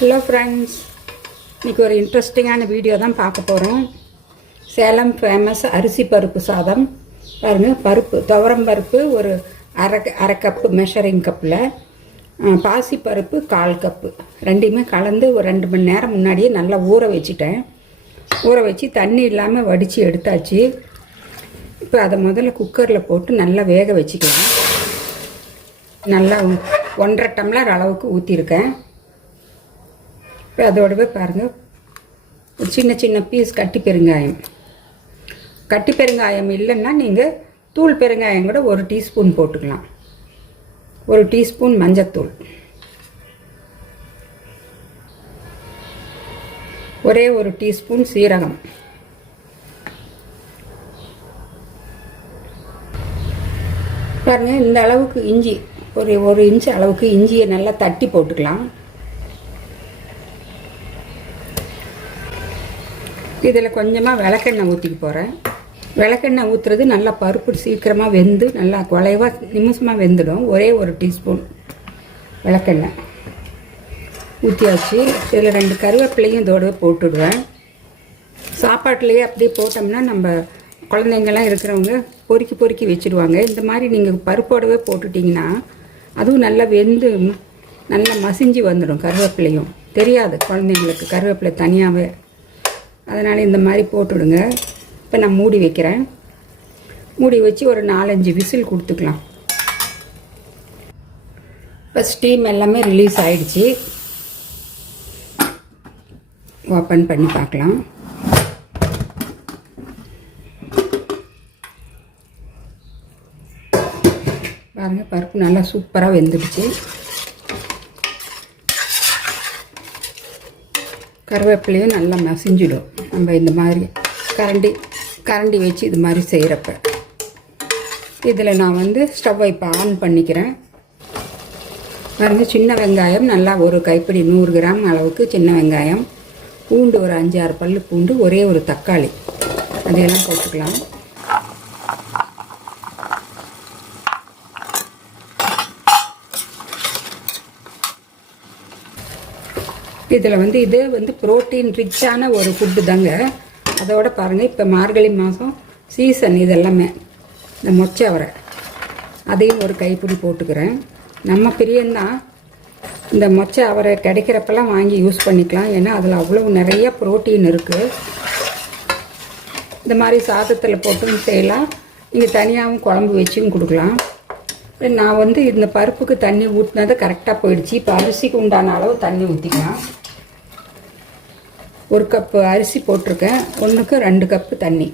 Hello friends இன்றைக்கி ஒரு இன்ட்ரெஸ்டிங்கான வீடியோ தான் பார்க்க போகிறோம் சேலம் ஃபேமஸ் அரிசி பருப்பு சாதம். பாருங்கள் பருப்பு துவரம் பருப்பு ஒரு அரை அரை கப்பு மெஷரிங் கப்பில் பாசி பருப்பு கால் கப்பு ரெண்டையுமே கலந்து ஒரு ரெண்டு மணி நேரம் முன்னாடியே நல்லா ஊற வச்சுட்டேன். ஊற வச்சு தண்ணி இல்லாமல் வடித்து எடுத்தாச்சு. இப்போ அதை முதல்ல குக்கரில் போட்டு நல்லா வேக வச்சுக்கலாம். நல்லா ஒன்றரை டம்ளர் அளவுக்கு ஊற்றிருக்கேன் இப்போ அதோடவே பாருங்கள் ஒரு சின்ன சின்ன பீஸ் கட்டி பெருங்காயம். கட்டி பெருங்காயம் இல்லைன்னா நீங்கள் தூள் பெருங்காயம் கூட ஒரு டீஸ்பூன் போட்டுக்கலாம். ஒரு டீஸ்பூன் மஞ்சத்தூள். ஒரே ஒரு டீஸ்பூன் சீரகம். பாருங்கள் இந்த அளவுக்கு இஞ்சி ஒரு ஒரு இன்ச் அளவுக்கு இஞ்சியை நல்லா தட்டி போட்டுக்கலாம். இதில் கொஞ்சமாக விளக்கெண்ணெய் ஊற்றிக்க போகிறேன் விளக்கெண்ணெய் ஊற்றுறது நல்லா பருப்பு சீக்கிரமாக வெந்து நல்லா குலைவாக நிமிஷமாக வெந்துடும். ஒரே ஒரு டீஸ்பூன் விளக்கெண்ணெய். ஊற்றியாச்சு இதில் ரெண்டு கருவேப்பிலையும் இதோட போட்டுடுவேன். சாப்பாட்டுலேயே அப்படியே போட்டோம்னா நம்ம குழந்தைங்கள்லாம் இருக்கிறவங்க பொறுக்கி பொறுக்கி வச்சுடுவாங்க. இந்த மாதிரி நீங்கள் பருப்போடவே போட்டுட்டிங்கன்னா அதுவும் நல்லா வெந்து நல்லா மசிஞ்சு வந்துடும் கருவேப்பிலையும். தெரியாது குழந்தைங்களுக்கு கருவேப்பிலை தனியாகவே அதனால் இந்த மாதிரி போட்டுவிடுங்க இப்போ நான் மூடி வைக்கிறேன். மூடி வச்சு ஒரு நாலஞ்சு விசில் கொடுத்துக்கலாம். இப்போ ஸ்டீம் எல்லாமே ரிலீஸ் ஆகிடுச்சி ஓப்பன் பண்ணி பார்க்கலாம். பாருங்கள் பருப்பு நல்லா சூப்பராக வெந்துடுச்சு. கருவேப்பிலையும் நல்லா மசிஞ்சிடும். நம்ம இந்த மாதிரி கரண்டி கரண்டி வச்சு இது மாதிரி செய்கிறப்ப இதில் நான் வந்து ஸ்டவ்வை இப்போ ஆன் பண்ணிக்கிறேன். பாருங்க சின்ன வெங்காயம் நல்லா ஒரு கைப்பிடி நூறு கிராம் அளவுக்கு சின்ன வெங்காயம். பூண்டு ஒரு அஞ்சாறு பல் பூண்டு ஒரே ஒரு தக்காளி. அதையெல்லாம் போட்டுக்கலாம். இதில் வந்து இது வந்து புரோட்டீன் ரிச்சான ஒரு ஃபுட்டு தாங்க. அதோட பாருங்கள் இப்போ மார்கழி மாதம் சீசன் இதெல்லாமே இந்த மொச்சை அவரை. அதையும் ஒரு கைப்பிடி போட்டுக்கிறேன். நம்ம பிரியந்தான் இந்த மொச்சை அவரை கிடைக்கிறப்பெல்லாம் வாங்கி யூஸ் பண்ணிக்கலாம். ஏன்னா அதில் அவ்வளோ நிறைய புரோட்டீன் இருக்குது இந்த மாதிரி சாதத்தில் போட்டும் செய்யலாம். நீங்கள் தனியாகவும் குழம்பு வச்சும் கொடுக்கலாம். நான் வந்து இந்த பருப்புக்கு தண்ணி ஊற்றினது கரெக்டாக போயிடுச்சு. இப்போ அரிசிக்கு உண்டான அளவு தண்ணி ஊற்றிக்கலாம் ஒரு கப்பு அரிசி போட்டிருக்கேன். ஒன்றுக்கு ரெண்டு கப்பு தண்ணி.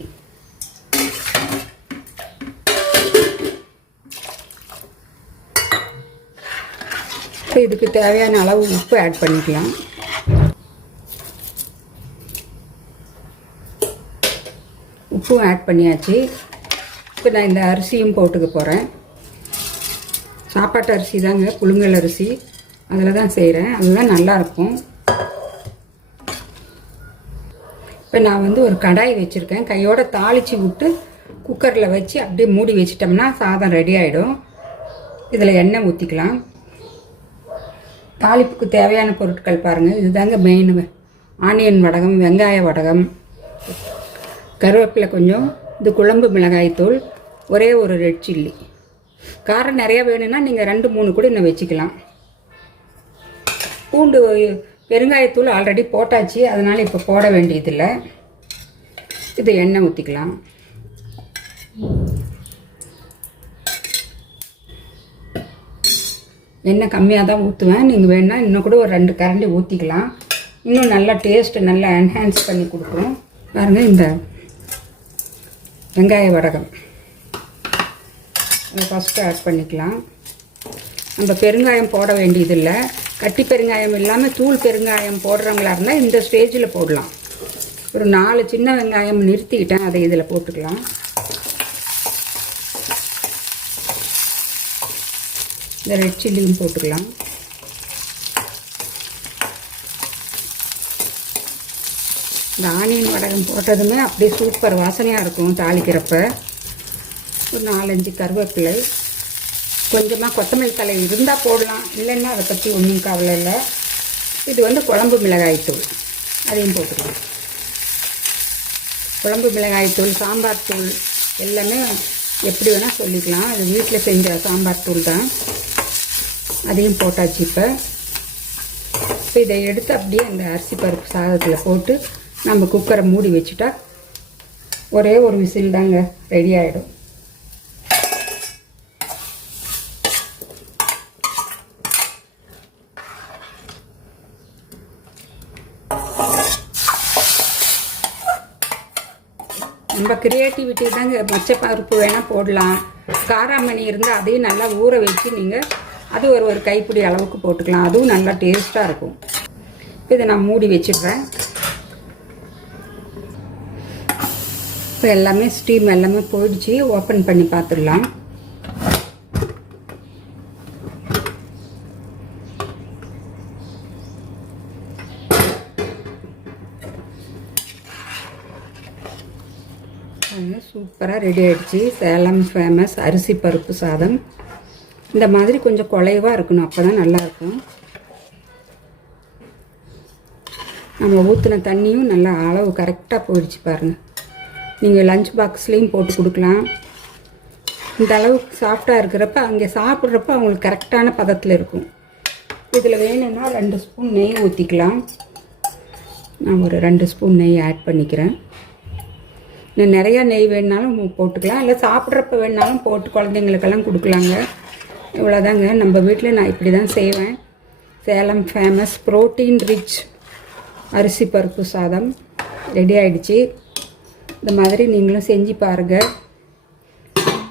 இப்போ இதுக்கு தேவையான அளவு உப்பு ஆட் பண்ணிக்கலாம். உப்பும் ஆட் பண்ணியாச்சு. இப்போ நான் இந்த அரிசியும் போட்டுக்க போகிறேன் சாப்பாட்டு அரிசி தாங்க புழுங்கல் அரிசி. அதில் தான் செய்கிறேன் அதுதான் நல்லாயிருக்கும் இப்போ நான் வந்து ஒரு கடாய் வச்சுருக்கேன். கையோட தாளித்து விட்டு குக்கரில் வச்சு அப்படியே மூடி வச்சிட்டோம்னா சாதம் ரெடி ஆகிடும் இதில் எண்ணெய் ஊற்றிக்கலாம் தாளிப்புக்கு தேவையான பொருட்கள் பாருங்கள் இதுதாங்க மெயின் ஆனியன் வடகம் வெங்காய வடகம் கருவேப்பிலை கொஞ்சம் இது குழம்பு மிளகாய்த்தூள் ஒரே ஒரு ரெட் சில்லி காரம் நிறையா வேணும்னா நீங்கள் ரெண்டு மூணு கூட இன்னும் வச்சுக்கலாம். பூண்டு பெருங்காயத்தூள் ஆல்ரெடி போட்டாச்சு. அதனால் இப்போ போட வேண்டியதில்லை. இது எண்ணெய் ஊற்றிக்கலாம் எண்ணெய் கம்மியாக தான் ஊற்றுவேன் நீங்கள் வேணால் இன்னும் கூட ஒரு ரெண்டு கரண்டி ஊற்றிக்கலாம் இன்னும் நல்லா டேஸ்ட்டு நல்லா என்ஹான்ஸ் பண்ணி கொடுக்கும். பாருங்கள் இந்த வெங்காய வடகம். அதை ஃபஸ்ட்டு ஆட் பண்ணிக்கலாம். நம்ம பெருங்காயம் போட வேண்டியதில்லை. கட்டி பெருங்காயம் இல்லாமல் தூள் பெருங்காயம் போடுறவங்களா இருந்தால் இந்த ஸ்டேஜில் போடலாம். ஒரு நாலு சின்ன வெங்காயம் நிறுத்திக்கிட்டேன் அதை இதில் போட்டுக்கலாம். இந்த ரெட் சில்லியும் போட்டுக்கலாம். இந்த ஆனியன் வடகம் போட்டதுமே அப்படியே சூப்பர் வாசனையாக இருக்கும் தாளிக்கிறப்ப. ஒரு நாலஞ்சு கருவேப்பிலை. கொஞ்சமாக கொத்தமல்லி தலை இருந்தால் போடலாம் இல்லைன்னா அதை பற்றி ஒன்றும் கவலை இல்லை. இது வந்து குழம்பு மிளகாய்த்தூள் அதையும் போட்டுக்கலாம். குழம்பு மிளகாய் தூள் சாம்பார் தூள் எல்லாமே எப்படி வேணால் சொல்லிக்கலாம். அது வீட்டில் செஞ்ச சாம்பார் தூள் தான். அதையும் போட்டாச்சு இப்போ. இப்போ இதை எடுத்து அப்படியே அந்த அரிசி பருப்பு சாதத்தில் போட்டு நம்ம குக்கரை மூடி வச்சுட்டா ஒரே ஒரு விசில் தாங்க ரெடி ஆகிடும் நம்ம கிரியேட்டிவிட்டி தாங்க பச்சை பருப்பு வேணால் போடலாம். காராமணி இருந்தால் அதையும் நல்லா ஊற வச்சு நீங்கள் அது ஒரு ஒரு கைப்பிடி அளவுக்கு போட்டுக்கலாம். அதுவும் நல்லா டேஸ்ட்டாக இருக்கும். இப்போ இதை நான் மூடி வச்சிடுறேன். இப்போ எல்லாமே ஸ்டீம் எல்லாமே போயிடுச்சு. ஓப்பன் பண்ணி பார்த்துடலாம். சூப்பராக ரெடி ஆகிடுச்சி சேலம் ஃபேமஸ் அரிசி பருப்பு சாதம். இந்த மாதிரி கொஞ்சம் குலைவாக இருக்கணும். அப்போ தான் நல்லாயிருக்கும் நம்ம ஊற்றின தண்ணியும் நல்லா அளவு கரெக்டாக போயிடுச்சு பாருங்கள் நீங்கள் லஞ்ச் பாக்ஸ்லேயும் போட்டு கொடுக்கலாம். இந்த அளவுக்கு சாஃப்டாக இருக்கிறப்ப அங்கே சாப்பிட்றப்ப அவங்களுக்கு கரெக்டான பதத்தில் இருக்கும். இதில் வேணும்னா ரெண்டு ஸ்பூன் நெய் ஊற்றிக்கலாம் நான் ஒரு ரெண்டு ஸ்பூன் நெய் ஆட் பண்ணிக்கிறேன். இன்னும் நிறையா நெய் வேணுனாலும் போட்டுக்கலாம். இல்லை சாப்பிட்றப்ப வேணுனாலும் போட்டு குழந்தைங்களுக்கெல்லாம் கொடுக்கலாங்க. இவ்வளோதாங்க நம்ம வீட்டில் நான் இப்படி தான் செய்வேன். சேலம் ஃபேமஸ் ப்ரோட்டீன் ரிச் அரிசி பருப்பு சாதம் ரெடி ஆகிடுச்சி இந்த மாதிரி நீங்களும் செஞ்சு பாருங்கள்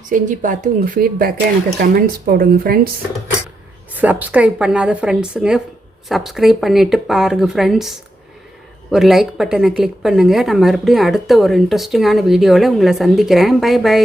செஞ்சு பார்த்து உங்கள் ஃபீட்பேக்கை எனக்கு கமெண்ட்ஸ் போடுங்க ஃப்ரெண்ட்ஸ் சப்ஸ்கிரைப் பண்ணாத ஃப்ரெண்ட்ஸுங்க சப்ஸ்கிரைப் பண்ணிவிட்டு பாருங்கள் ஃப்ரெண்ட்ஸ் ஒரு லைக் பட்டனை கிளிக் பண்ணுங்கள் நான் மறுபடியும் அடுத்த ஒரு இன்ட்ரெஸ்டிங்கான வீடியோவில் உங்களை சந்திக்கிறேன். By by